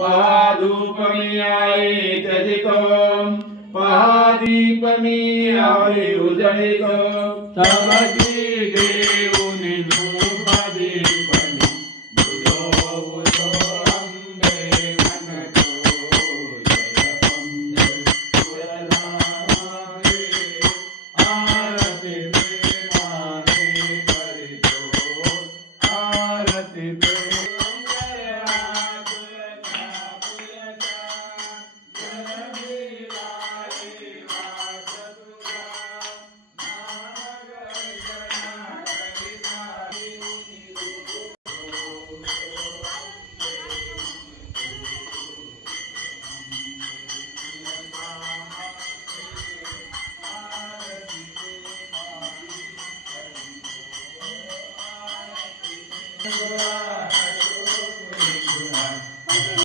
पहाधूपमी आई त्यजितो पहादीपमी को उजळितो तबकी घेऊन 생각을하면잘챙겨 서.